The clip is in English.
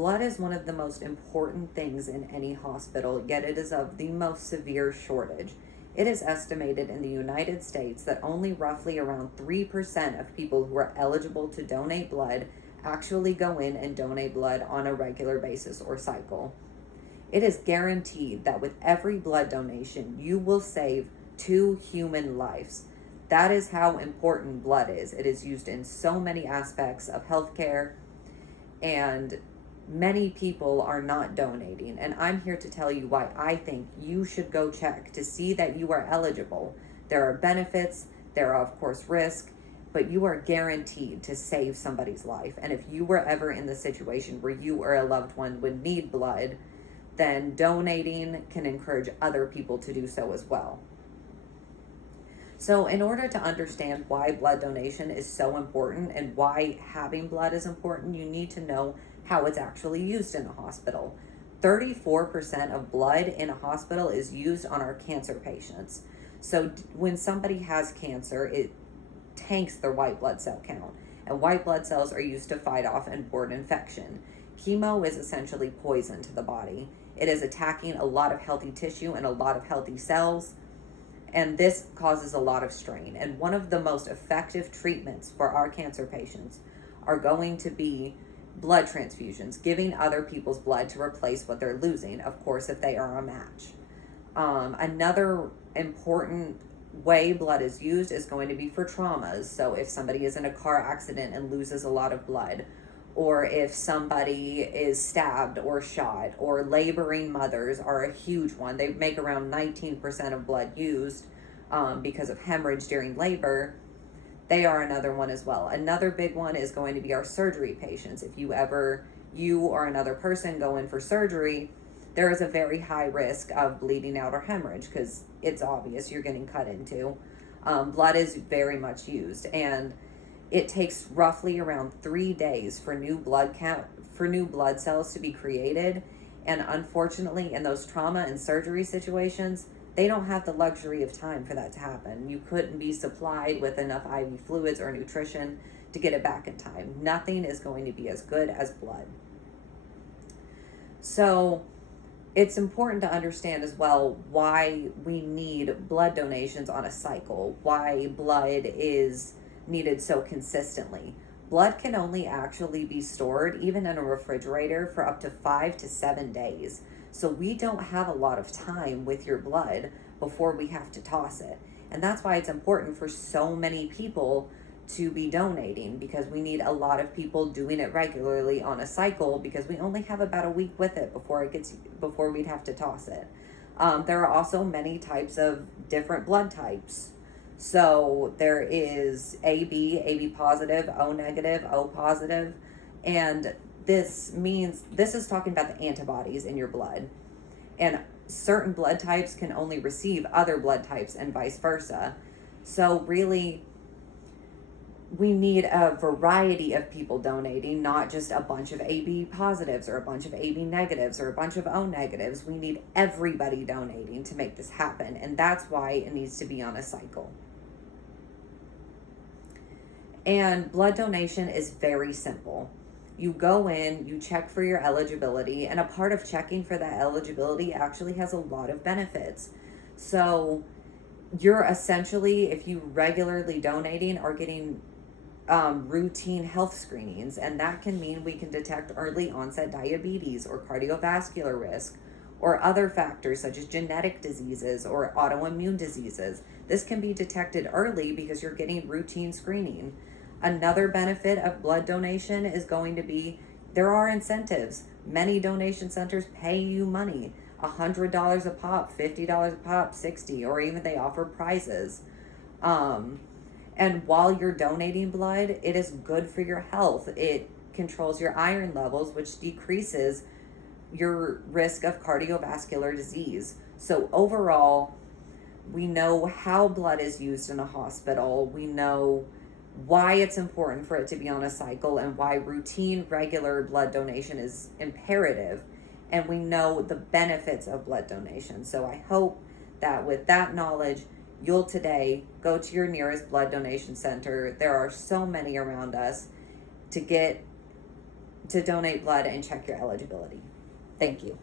blood is one of the most important things in any hospital, yet it is of the most severe shortage. It is estimated in the United States that only roughly around 3% of people who are eligible to donate blood actually go in and donate blood on a regular basis or cycle. It is guaranteed that with every blood donation, you will save 2 human lives. That is how important blood is. It is used in so many aspects of healthcare, and many people are not donating. And I'm here to tell you why I think you should go check to see that you are eligible. There are benefits, there are, of course, risk, but you are guaranteed to save somebody's life. And if you were ever in the situation where you or a loved one would need blood, then donating can encourage other people to do so as well. So in order to understand why blood donation is so important and why having blood is important, you need to know how it's actually used in a hospital. 34% of blood in a hospital is used on our cancer patients. So when somebody has cancer, it tanks their white blood cell count. And white blood cells are used to fight off and ward infection. Chemo is essentially poison to the body. It is attacking a lot of healthy tissue and a lot of healthy cells, and this causes a lot of strain. And one of the most effective treatments for our cancer patients are going to be blood transfusions, giving other people's blood to replace what they're losing, of course, if they are a match. Another important way blood is used is going to be for traumas. So if somebody is in a car accident and loses a lot of blood, or if somebody is stabbed or shot, or laboring mothers are a huge one. They make around 19% of blood used because of hemorrhage during labor. They are another one as well. Another big one is going to be our surgery patients. If you or another person go in for surgery, there is a very high risk of bleeding out or hemorrhage because it's obvious you're getting cut into. Blood is very much used, and it takes roughly around 3 days for new blood cells to be created. And unfortunately, in those trauma and surgery situations, they don't have the luxury of time for that to happen. You couldn't be supplied with enough IV fluids or nutrition to get it back in time. Nothing is going to be as good as blood. So it's important to understand as well why we need blood donations on a cycle, why blood is needed so consistently. Blood can only actually be stored, even in a refrigerator, for up to 5 to 7 days. So we don't have a lot of time with your blood before we have to toss it. And that's why it's important for so many people to be donating, because we need a lot of people doing it regularly on a cycle, because we only have about a week with it before we'd have to toss it. There are also many types of different blood types. So there is AB positive, O negative, O positive, and this is talking about the antibodies in your blood. And certain blood types can only receive other blood types and vice versa. So really, we need a variety of people donating, not just a bunch of AB positives or a bunch of AB negatives or a bunch of O negatives. We need everybody donating to make this happen, and that's why it needs to be on a cycle. And blood donation is very simple. You go in, you check for your eligibility, and a part of checking for that eligibility actually has a lot of benefits. So you're essentially, if you regularly donating, are getting routine health screenings, and that can mean we can detect early onset diabetes or cardiovascular risk or other factors such as genetic diseases or autoimmune diseases. This can be detected early because you're getting routine screening. Another benefit of blood donation is going to be there are incentives. Many donation centers pay you money, $100 a pop, $50 a pop, $60, or even they offer prizes. And while you're donating blood, it is good for your health. It controls your iron levels, which decreases your risk of cardiovascular disease. So overall, we know how blood is used in a hospital. We know why it's important for it to be on a cycle and why routine, regular blood donation is imperative. And we know the benefits of blood donation. So I hope that with that knowledge, you'll today go to your nearest blood donation center. There are so many around us to get to donate blood and check your eligibility. Thank you.